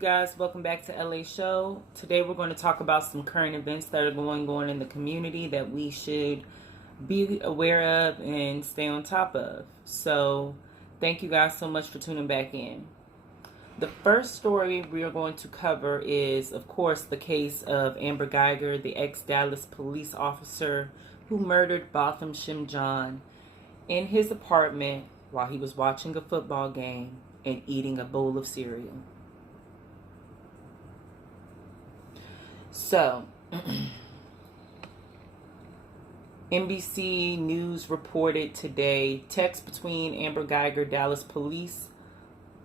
Guys, welcome back to LA Show. Today we're going to talk about some current events that are going on in the community that we should be aware of and stay on top of. So thank you guys so much for tuning back in. The first story we are going to cover is, of course, the case of Amber Geiger, the ex-Dallas police officer who murdered Botham Shimjon in his apartment while he was watching a football game and eating a bowl of cereal. So, NBC News reported today, text between Amber Geiger, Dallas police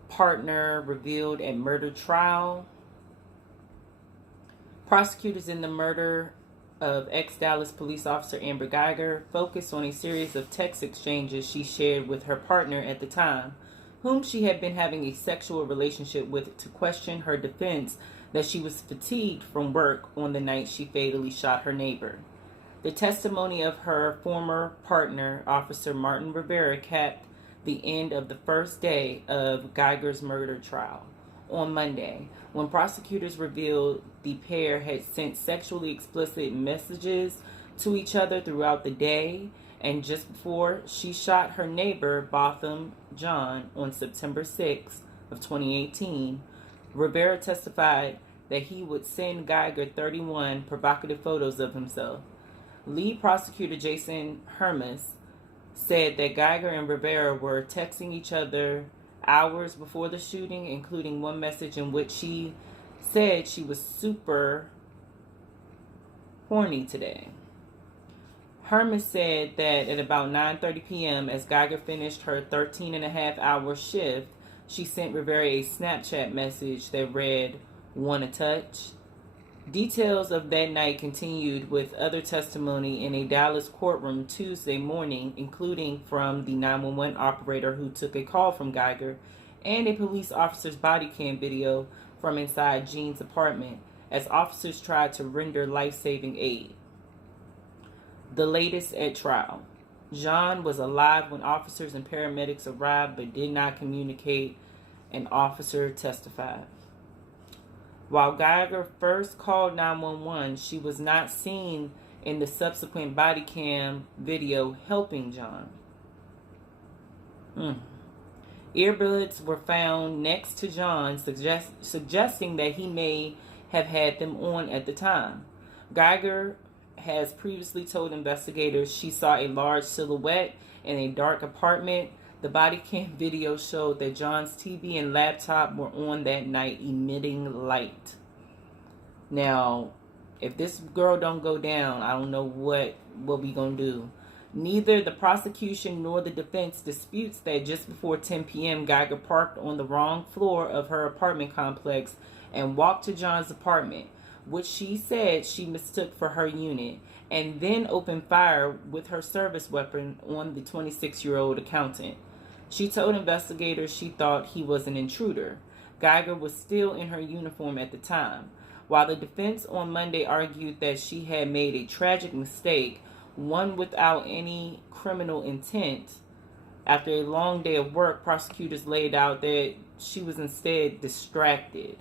partner revealed at murder trial. Prosecutors in the murder of ex-Dallas police officer Amber Geiger focused on a series of text exchanges she shared with her partner at the time, whom she had been having a sexual relationship with, to question her defense that she was fatigued from work on the night she fatally shot her neighbor. The testimony of her former partner, Officer Martin Rivera, capped the end of the first day of Geiger's murder trial on Monday, when prosecutors revealed the pair had sent sexually explicit messages to each other throughout the day and just before she shot her neighbor, Botham John, on September 6 of 2018. Rivera testified that he would send Geiger 31 provocative photos of himself. Lead prosecutor Jason Hermes said that Geiger and Rivera were texting each other hours before the shooting, including one message in which she said she was super horny today. Hermes said that at about 9:30 p.m., as Geiger finished her 13-and-a-half-hour shift, she sent Rivera a Snapchat message that read, "Want a touch?" Details of that night continued with other testimony in a Dallas courtroom Tuesday morning, including from the 911 operator who took a call from Geiger and a police officer's body cam video from inside Jean's apartment as officers tried to render life-saving aid. The latest at trial. Jean was alive when officers and paramedics arrived but did not communicate, an officer testified. While Geiger first called 911, she was not seen in the subsequent body cam video helping John. Earbuds were found next to John, suggesting that he may have had them on at the time. Geiger has previously told investigators she saw a large silhouette in a dark apartment. The body cam video showed that John's TV and laptop were on that night, emitting light. Now, if this girl don't go down, I don't know what we gonna do. Neither the prosecution nor the defense disputes that just before 10 p.m., Geiger parked on the wrong floor of her apartment complex and walked to John's apartment, which she said she mistook for her unit, and then opened fire with her service weapon on the 26-year-old accountant. She told investigators she thought he was an intruder. Geiger was still in her uniform at the time. While the defense on Monday argued that she had made a tragic mistake, one without any criminal intent, after a long day of work, prosecutors laid out that she was instead distracted.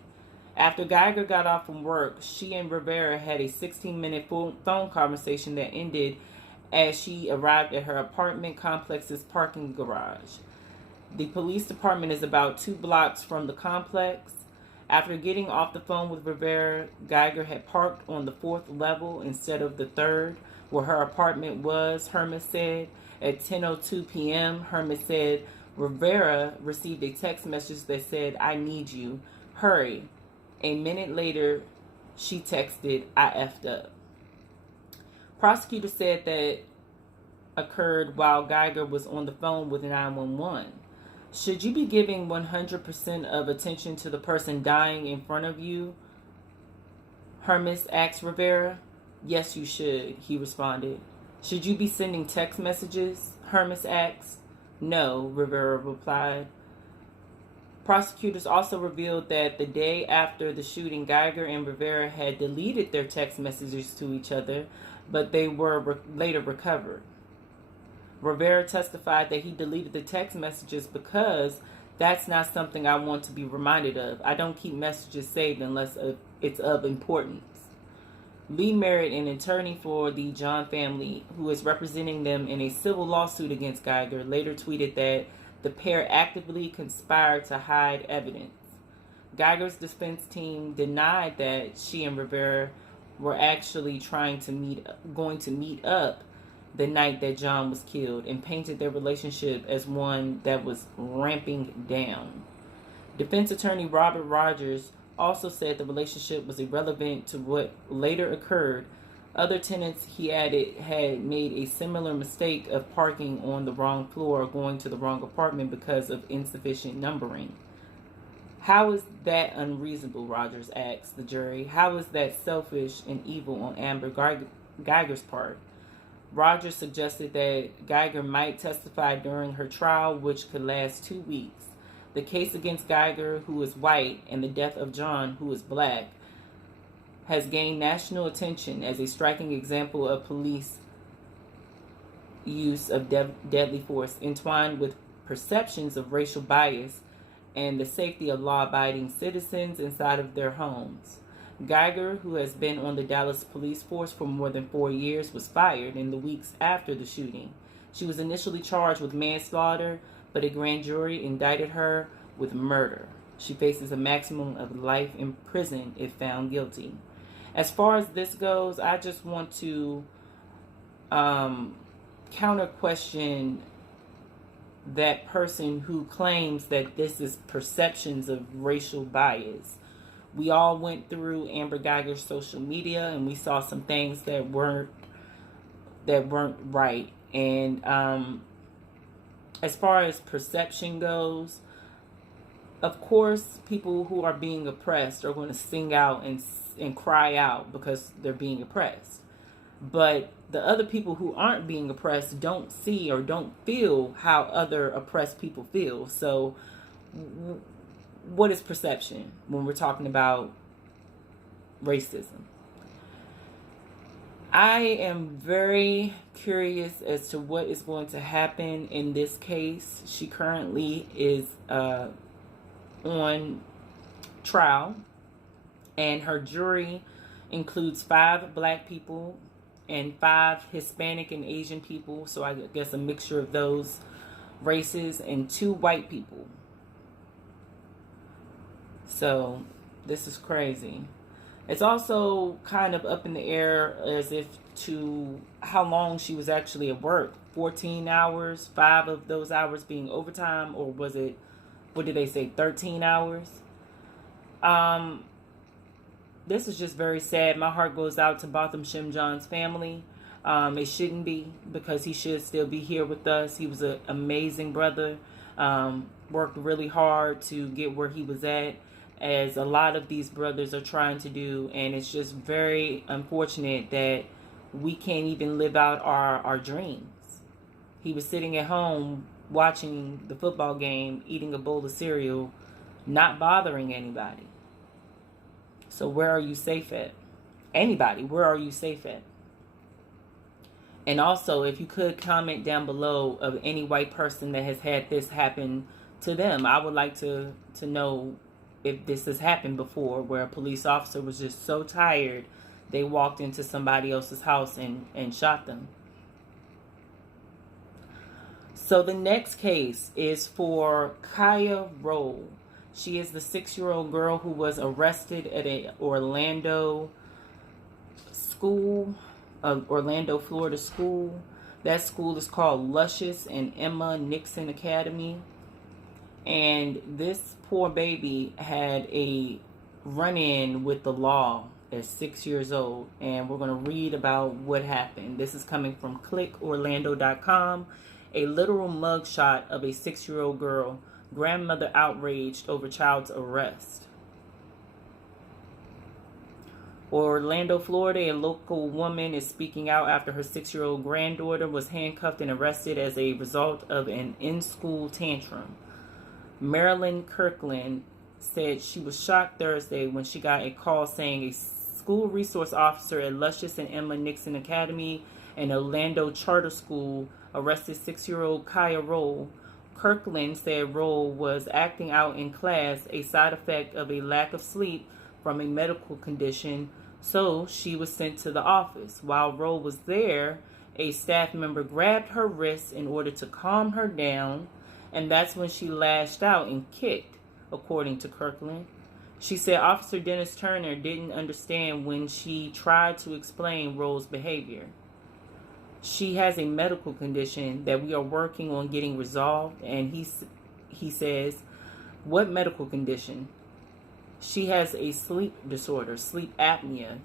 After Geiger got off from work, she and Rivera had a 16-minute phone conversation that ended as she arrived at her apartment complex's parking garage. The police department is about 2 blocks from the complex. After getting off the phone with Rivera, Geiger had parked on the 4th level instead of the 3rd, where her apartment was, Hermes said. At 10:02 p.m., Hermes said Rivera received a text message that said, "I need you. Hurry." A minute later, she texted, "I effed up." Prosecutors said that occurred while Geiger was on the phone with 911. Should you be giving 100% of attention to the person dying in front of you? Hermes asked Rivera. Yes, you should, he responded. Should you be sending text messages? Hermes asked. No, Rivera replied. Prosecutors also revealed that the day after the shooting, Geiger and Rivera had deleted their text messages to each other, but they were later recovered. Rivera testified that he deleted the text messages because that's not something I want to be reminded of. I don't keep messages saved unless it's of importance. Lee married an attorney for the John family who is representing them in a civil lawsuit against Geiger, later tweeted that the pair actively conspired to hide evidence. Geiger's defense team denied that she and Rivera were actually going to meet up the night that John was killed, and painted their relationship as one that was ramping down. Defense attorney Robert Rogers also said the relationship was irrelevant to what later occurred. Other tenants, he added, had made a similar mistake of parking on the wrong floor or going to the wrong apartment because of insufficient numbering. How is that unreasonable, Rogers asked the jury. How is that selfish and evil on Amber Geiger's part? Rogers suggested that Geiger might testify during her trial, which could last 2 weeks. The case against Geiger, who is white, and the death of John, who is black, has gained national attention as a striking example of police use of deadly force, entwined with perceptions of racial bias and the safety of law-abiding citizens inside of their homes. Geiger, who has been on the Dallas police force for more than 4 years, was fired in the weeks after the shooting. She was initially charged with manslaughter, but a grand jury indicted her with murder. She faces a maximum of life in prison if found guilty. As far as this goes, I just want to counter question that person who claims that this is perceptions of racial bias. We all went through Amber Geiger's social media and we saw some things that weren't right. And as far as perception goes, of course, people who are being oppressed are going to sing out and cry out because they're being oppressed. But the other people who aren't being oppressed don't see or don't feel how other oppressed people feel. So what is perception when we're talking about racism? I am very curious as to what is going to happen in this case. She currently is on trial, and her jury includes 5 black people and 5 Hispanic and Asian people, so I guess a mixture of those races, and 2 white people. So this is crazy. It's also kind of up in the air as if to how long she was actually at work. 14 hours, 5 of those hours being overtime, or was it, what did they say, 13 hours? This is just very sad. My heart goes out to Botham Shimjohn's family. It shouldn't be, because he should still be here with us. He was an amazing brother. Worked really hard to get where he was at, as a lot of these brothers are trying to do. And it's just very unfortunate that we can't even live out our dreams. He was sitting at home watching the football game, eating a bowl of cereal, not bothering anybody. So where are you safe at? Anybody, where are you safe at? And also, if you could comment down below of any white person that has had this happen to them. I would like to know if this has happened before, where a police officer was just so tired they walked into somebody else's house and shot them. So the next case is for Kaya Rowe. She is the 6-year-old girl who was arrested at a Orlando school, Orlando, Florida school. That school is called Luscious and Emma Nixon Academy. And this poor baby had a run-in with the law at 6 years old. And we're going to read about what happened. This is coming from clickorlando.com. A literal mugshot of a 6-year-old girl Grandmother outraged over child's arrest. Orlando, Florida, a local woman is speaking out after her 6-year-old granddaughter was handcuffed and arrested as a result of an in-school tantrum. Marilyn Kirkland said she was shocked Thursday when she got a call saying a school resource officer at Luscious and Emma Nixon Academy and Orlando Charter School arrested 6-year-old Kaya Roll. Kirkland said Roll was acting out in class, a side effect of a lack of sleep from a medical condition, so she was sent to the office. While Roll was there, a staff member grabbed her wrists in order to calm her down, and that's when she lashed out and kicked, according to Kirkland. She said Officer Dennis Turner didn't understand when she tried to explain Roll's behavior. She has a medical condition that we are working on getting resolved, and he says, what medical condition? She has a sleep disorder, sleep apnea.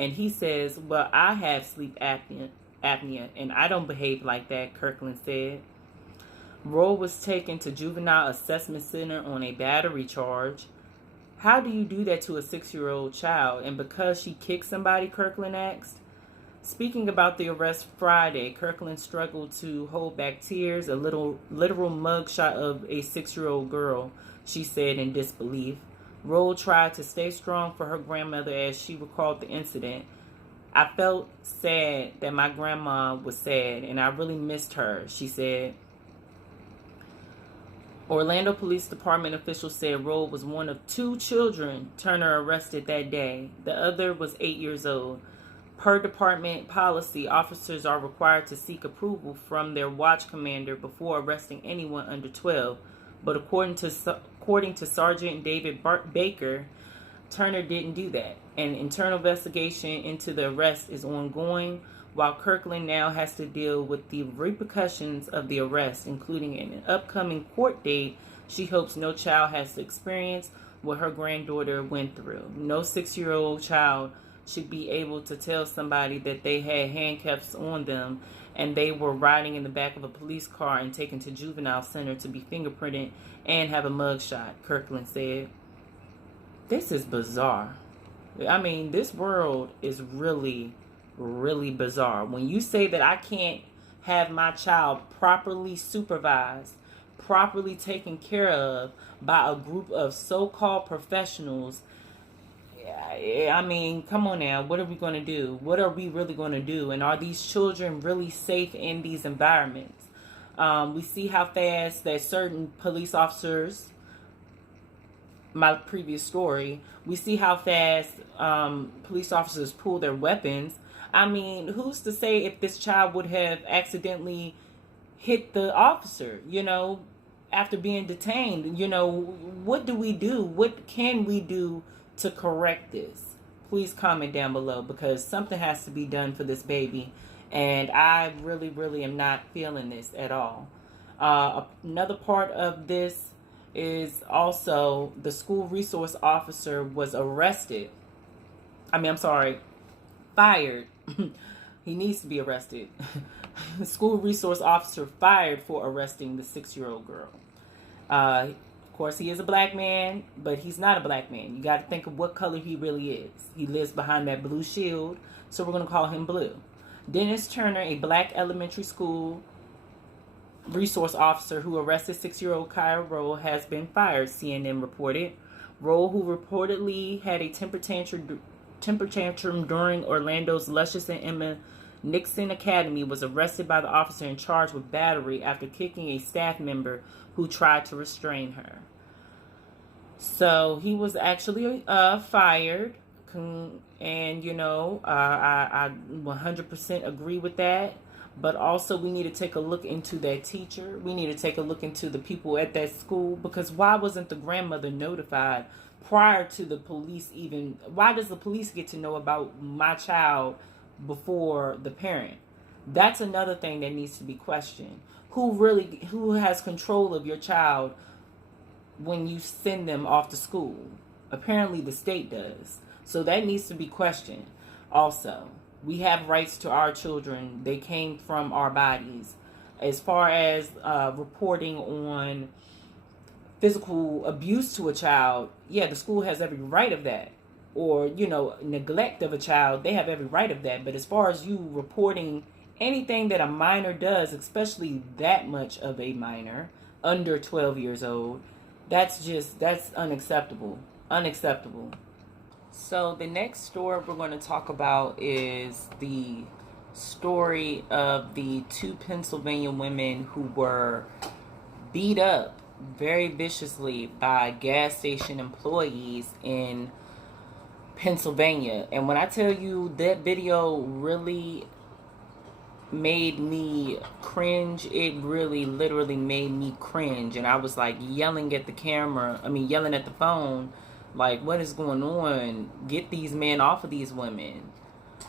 And he says, well, I have sleep apnea, and I don't behave like that, Kirkland said. Roll was taken to Juvenile Assessment Center on a battery charge. How do you do that to a 6-year-old child? And because she kicked somebody, Kirkland asked. Speaking about the arrest Friday, Kirkland struggled to hold back tears, a literal mugshot of a 6-year-old girl, she said in disbelief. Roll tried to stay strong for her grandmother as she recalled the incident. I felt sad that my grandma was sad, and I really missed her, she said. Orlando Police Department officials said Roll was one of 2 children Turner arrested that day. The other was 8 years old. Per department policy, officers are required to seek approval from their watch commander before arresting anyone under 12. But according to Sergeant David Baker, Turner didn't do that. An internal investigation into the arrest is ongoing, while Kirkland now has to deal with the repercussions of the arrest, including an upcoming court date. She hopes no child has to experience what her granddaughter went through. No 6-year-old child should be able to tell somebody that they had handcuffs on them and they were riding in the back of a police car and taken to juvenile center to be fingerprinted and have a mugshot, Kirkland said. This is bizarre. I mean, this world is really, really bizarre. When you say that I can't have my child properly supervised, properly taken care of by a group of so-called professionals, I mean, come on now. What are we going to do? What are we really going to do? And are these children really safe in these environments? We see how fast that certain police officers, my previous story, we see how fast police officers pull their weapons. I mean, who's to say if this child would have accidentally hit the officer, after being detained? What do we do? What can we do to correct this? Please comment down below, because something has to be done for this baby, and I really, really am not feeling this at all. Another part of this is also the school resource officer was arrested. Fired. He needs to be arrested. The school resource officer fired for arresting the 6-year-old girl. Of course, he is a black man, but he's not a black man. You got to think of what color he really is. He lives behind that blue shield, so we're going to call him Blue. Dennis Turner, a black elementary school resource officer who arrested 6-year-old Kaya Roll, has been fired, CNN reported. Roll, who reportedly had a temper tantrum during Orlando's Luscious and Emma Nixon Academy, was arrested by the officer and charged with battery after kicking a staff member who tried to restrain her. So he was actually fired, and I 100% agree with that. But also, we need to take a look into that teacher. We need to take a look into the people at that school, because why wasn't the grandmother notified prior to the police even? Why does the police get to know about my child before the parent? That's another thing that needs to be questioned. Who has control of your child when you send them off to school? Apparently the state does. So that needs to be questioned. Also, we have rights to our children. They came from our bodies. As far as reporting on physical abuse to a child, yeah, the school has every right of that. Or, neglect of a child, they have every right of that. But as far as you reporting anything that a minor does, especially that much of a minor, under 12 years old, that's unacceptable. Unacceptable. So the next story we're going to talk about is the story of the two Pennsylvania women who were beat up very viciously by gas station employees in Pennsylvania. And when I tell you that video really made me cringe, it really literally made me cringe. And I was like yelling at the phone, like, what is going on? Get these men off of these women.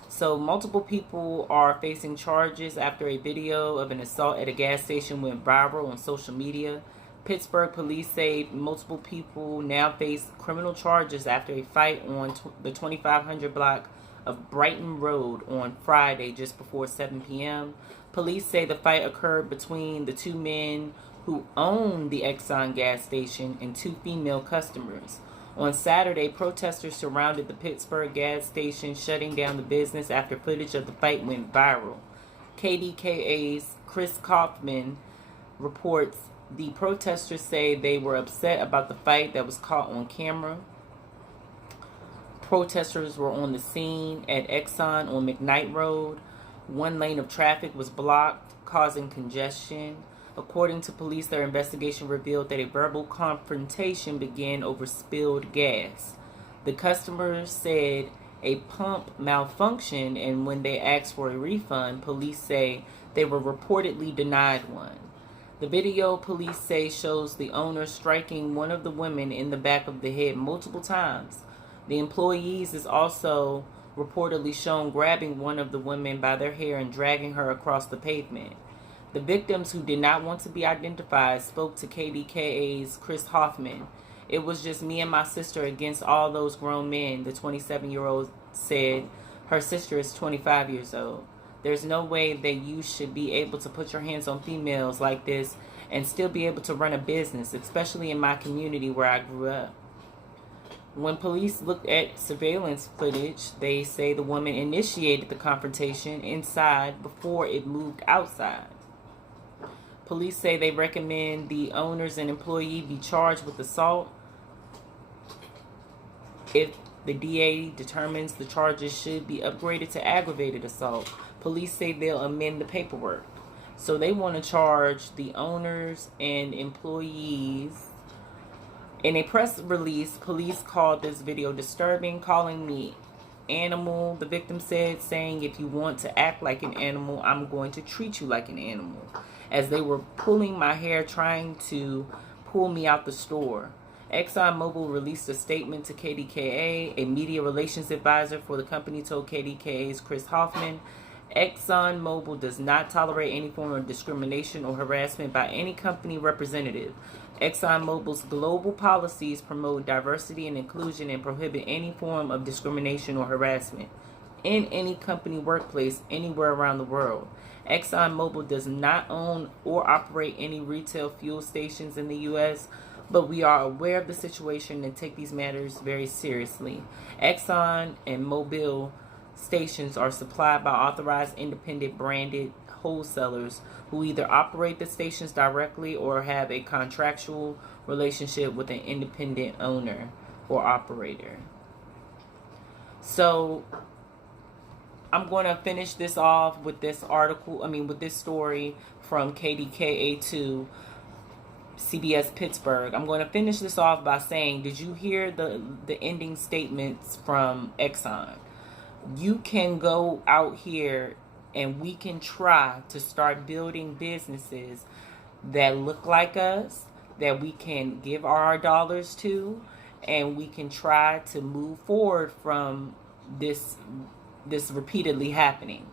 So multiple people are facing charges after a video of an assault at a gas station went viral on social media. Pittsburgh police say multiple people now face criminal charges after a fight on the 2500 block of Brighton Road on Friday just before 7 p.m. Police say the fight occurred between the two men who own the Exxon gas station and two female customers. On Saturday, protesters surrounded the Pittsburgh gas station, shutting down the business after footage of the fight went viral. KDKA's Chris Kaufman reports the protesters say they were upset about the fight that was caught on camera. Protesters were on the scene at Exxon on McKnight Road. One lane of traffic was blocked, causing congestion. According to police, their investigation revealed that a verbal confrontation began over spilled gas. The customers said a pump malfunctioned, and when they asked for a refund, police say they were reportedly denied one. The video, police say, shows the owner striking one of the women in the back of the head multiple times. The employees is also reportedly shown grabbing one of the women by their hair and dragging her across the pavement. The victims, who did not want to be identified, spoke to KDKA's Chris Hoffman. It was just me and my sister against all those grown men, the 27-year-old said. Her sister is 25 years old. There's no way that you should be able to put your hands on females like this and still be able to run a business, especially in my community where I grew up. When police looked at surveillance footage, they say the woman initiated the confrontation inside before it moved outside. Police say they recommend the owners and employee be charged with assault. If the DA determines the charges should be upgraded to aggravated assault, police say they'll amend the paperwork. So they want to charge the owners and employees. In a press release, police called this video disturbing, calling me animal, the victim said, saying, if you want to act like an animal, I'm going to treat you like an animal. As they were pulling my hair, trying to pull me out the store. ExxonMobil released a statement to KDKA. A media relations advisor for the company told KDKA's Chris Hoffman, ExxonMobil does not tolerate any form of discrimination or harassment by any company representative. ExxonMobil's global policies promote diversity and inclusion and prohibit any form of discrimination or harassment in any company workplace anywhere around the world. ExxonMobil does not own or operate any retail fuel stations in the U.S., but we are aware of the situation and take these matters very seriously. Exxon and Mobil stations are supplied by authorized independent branded wholesalers who either operate the stations directly or have a contractual relationship with an independent owner or operator. So I'm going to finish this off with this with this story from KDKA2 CBS Pittsburgh. I'm going to finish this off by saying, did you hear the ending statements from Exxon? You can go out here and we can try to start building businesses that look like us, that we can give our dollars to, and we can try to move forward from this repeatedly happening.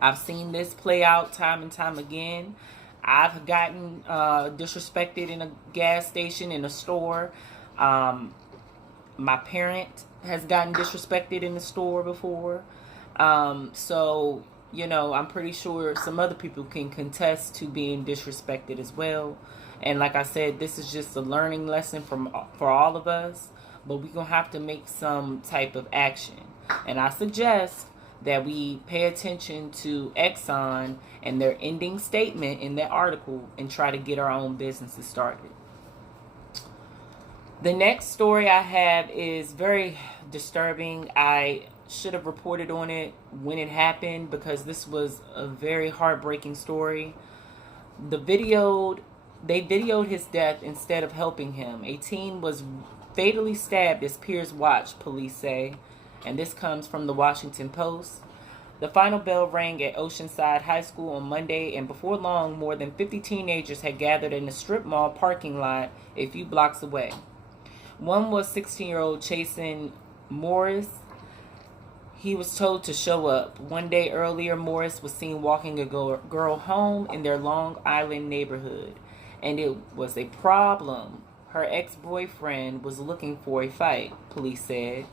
I've seen this play out time and time again. I've gotten disrespected in a gas station, in a store. My parent has gotten disrespected in the store before. So, I'm pretty sure some other people can contest to being disrespected as well. And like I said, this is just a learning lesson for all of us, but we're going to have to make some type of action. And I suggest that we pay attention to Exxon and their ending statement in that article and try to get our own businesses started. The next story I have is very disturbing. I should have reported on it when it happened because this was a very heartbreaking story. They videoed his death instead of helping him. A teen was fatally stabbed as peers watched, police say, and this comes from the Washington Post. The final bell rang at Oceanside High School on Monday, and before long, more than 50 teenagers had gathered in the strip mall parking lot a few blocks away. One was 16-year-old Khaseen Morris. He was told to show up. One day earlier, Morris was seen walking a girl home in their Long Island neighborhood, and it was a problem. Her ex-boyfriend was looking for a fight, police said.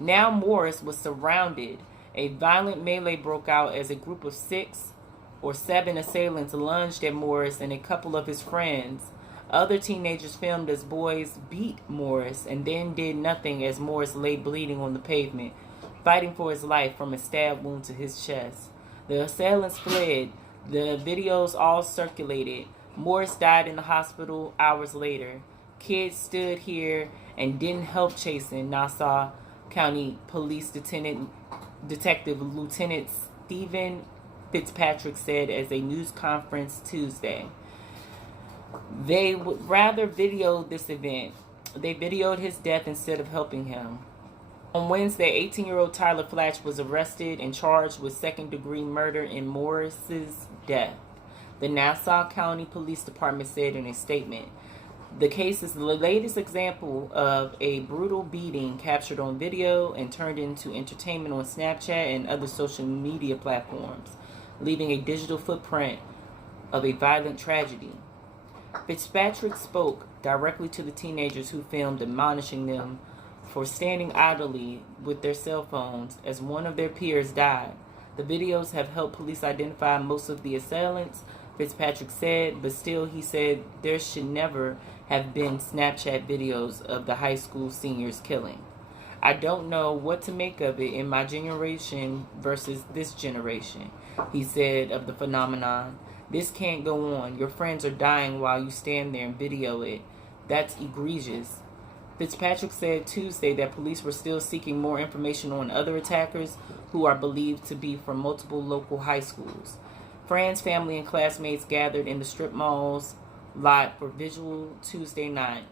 Now Morris was surrounded. A violent melee broke out as a group of 6 or 7 assailants lunged at Morris and a couple of his friends. Other teenagers filmed as boys beat Morris and then did nothing as Morris lay bleeding on the pavement, fighting for his life from a stab wound to his chest. The assailants fled. The videos all circulated. Morris died in the hospital hours later. Kids stood here and didn't help Khaseen, Nassau County Police Detective Lieutenant Stephen Fitzpatrick said as a news conference Tuesday. They would rather video this event. They videoed his death instead of helping him. On Wednesday, 18-year-old Tyler Flatch was arrested and charged with second-degree murder in Morris's death, the Nassau County Police Department said in a statement. The case is the latest example of a brutal beating captured on video and turned into entertainment on Snapchat and other social media platforms, leaving a digital footprint of a violent tragedy. Fitzpatrick spoke directly to the teenagers who filmed, admonishing them for standing idly with their cell phones as one of their peers died. The videos have helped police identify most of the assailants, Fitzpatrick said, but still he said there should never have been Snapchat videos of the high school seniors killing. I don't know what to make of it in my generation versus this generation, he said of the phenomenon. This can't go on. Your friends are dying while you stand there and video it. That's egregious. Fitzpatrick said Tuesday that police were still seeking more information on other attackers who are believed to be from multiple local high schools. Friends, family, and classmates gathered in the strip mall's lot for visual Tuesday night.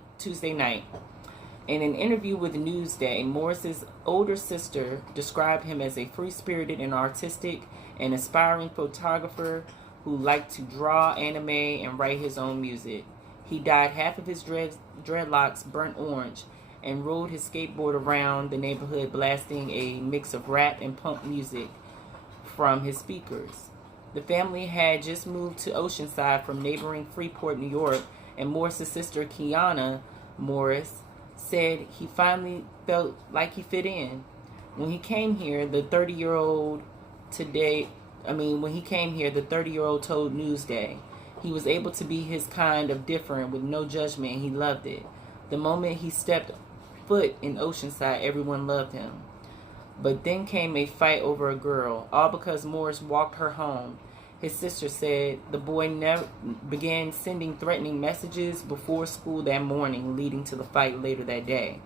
In an interview with Newsday, Morris's older sister described him as a free-spirited and artistic and aspiring photographer who liked to draw, anime, and write his own music. He dyed half of his dreadlocks burnt orange and rode his skateboard around the neighborhood blasting a mix of rap and punk music from his speakers. The family had just moved to Oceanside from neighboring Freeport, New York, and Morris's sister, Kiana Morris, said he finally felt like he fit in. When he came here, the 30-year-old told Newsday he was able to be his kind of different with no judgment, and he loved it. The moment he stepped foot in Oceanside, everyone loved him. But then came a fight over a girl, all because Morris walked her home. His sister said the boy began sending threatening messages before school that morning, leading to the fight later that day.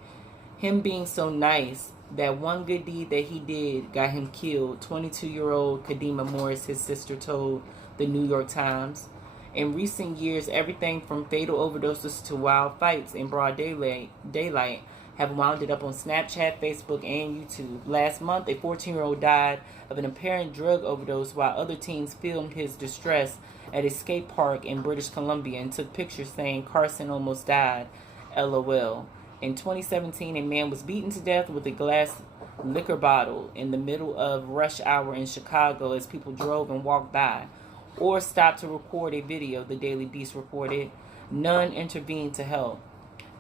Him being so nice, that one good deed that he did got him killed, 22-year-old Kadima Morris, his sister, told the New York Times. In recent years, everything from fatal overdoses to wild fights in broad daylight have wound up on Snapchat, Facebook, and YouTube. Last month, a 14-year-old died of an apparent drug overdose while other teens filmed his distress at a skate park in British Columbia and took pictures saying Carson almost died, LOL. In 2017, a man was beaten to death with a glass liquor bottle in the middle of rush hour in Chicago as people drove and walked by or stopped to record a video, the Daily Beast reported. None intervened to help.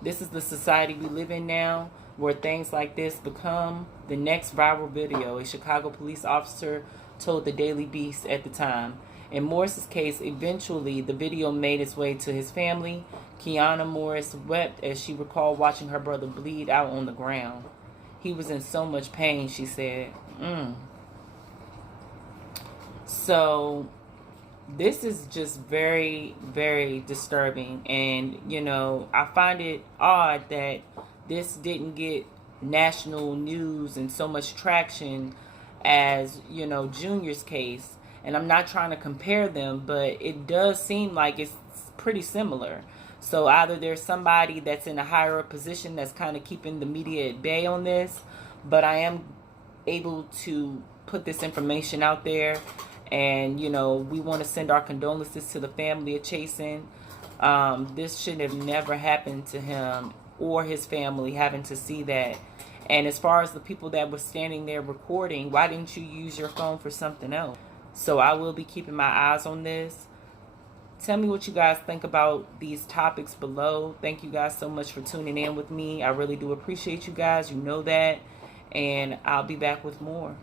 This is the society we live in now, where things like this become the next viral video, a Chicago police officer told the Daily Beast at the time. In Morris's case, eventually the video made its way to his family. Kiana Morris wept as she recalled watching her brother bleed out on the ground. He was in so much pain, she said. So this is just very, very disturbing. And, you know, I find it odd that this didn't get national news and so much traction as, you know, Junior's case. And I'm not trying to compare them, but it does seem like it's pretty similar. So either there's somebody that's in a higher up position that's kind of keeping the media at bay on this, but I am able to put this information out there. And, you know, we want to send our condolences to the family of Chasen. This should have never happened to him or his family, having to see that. And as far as the people that were standing there recording, why didn't you use your phone for something else? So I will be keeping my eyes on this. Tell me what you guys think about these topics below. Thank you guys so much for tuning in with me. I really do appreciate you guys. You know that. And I'll be back with more.